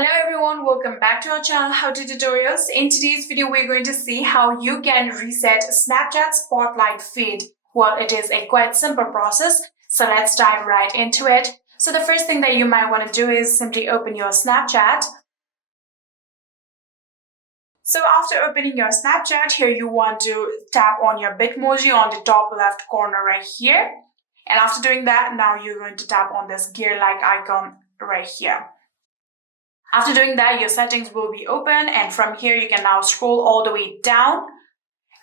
Hello everyone, welcome back to our channel How To Tutorials. In today's video, we're going to see how you can reset Snapchat Spotlight feed. Well, it is a quite simple process, so let's dive right into it. So the first thing that you might want to do is simply open your Snapchat. So after opening your Snapchat, here you want to tap on your Bitmoji on the top left corner right here. And after doing that, now you're going to tap on this gear-like icon right here. After doing that, your settings will be open, and from here you can now scroll all the way down,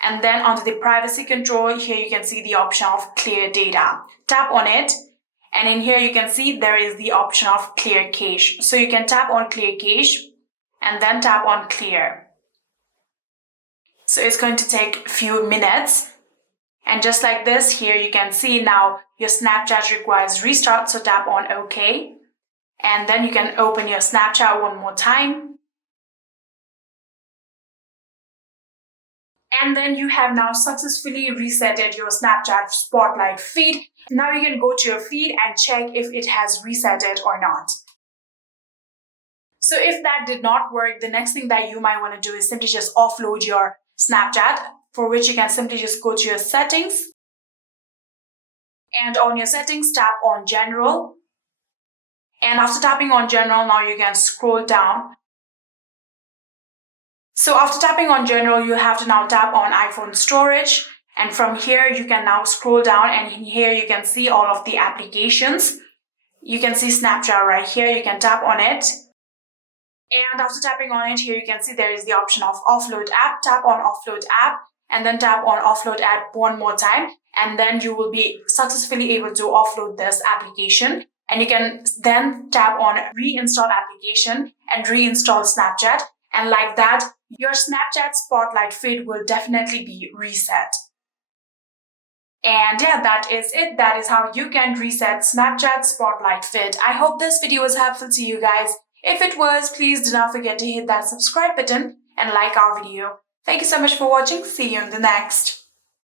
and then onto the privacy control, here you can see the option of clear data. Tap on it, and in here you can see there is the option of clear cache. So you can tap on clear cache and then tap on clear. So it's going to take a few minutes. And just like this, here you can see now your Snapchat requires restart, so tap on OK. And then you can open your Snapchat one more time. And then you have now successfully resetted your Snapchat Spotlight feed. Now you can go to your feed and check if it has resetted or not. So if that did not work, the next thing that you might want to do is simply just offload your Snapchat, for which you can simply just go to your settings. And on your settings, tap on General. And after tapping on General, now you can scroll down. So after tapping on General, you have to now tap on iPhone storage. And from here, you can now scroll down, and here you can see all of the applications. You can see Snapchat right here. You can tap on it. And after tapping on it, here you can see there is the option of Offload App. Tap on Offload App and then tap on Offload App one more time. And then you will be successfully able to offload this application. And you can then tap on Reinstall Application and reinstall Snapchat. And like that, your Snapchat Spotlight feed will definitely be reset. And yeah, that is it. That is how you can reset Snapchat Spotlight feed. I hope this video was helpful to you guys. If it was, please do not forget to hit that subscribe button and like our video. Thank you so much for watching. See you in the next.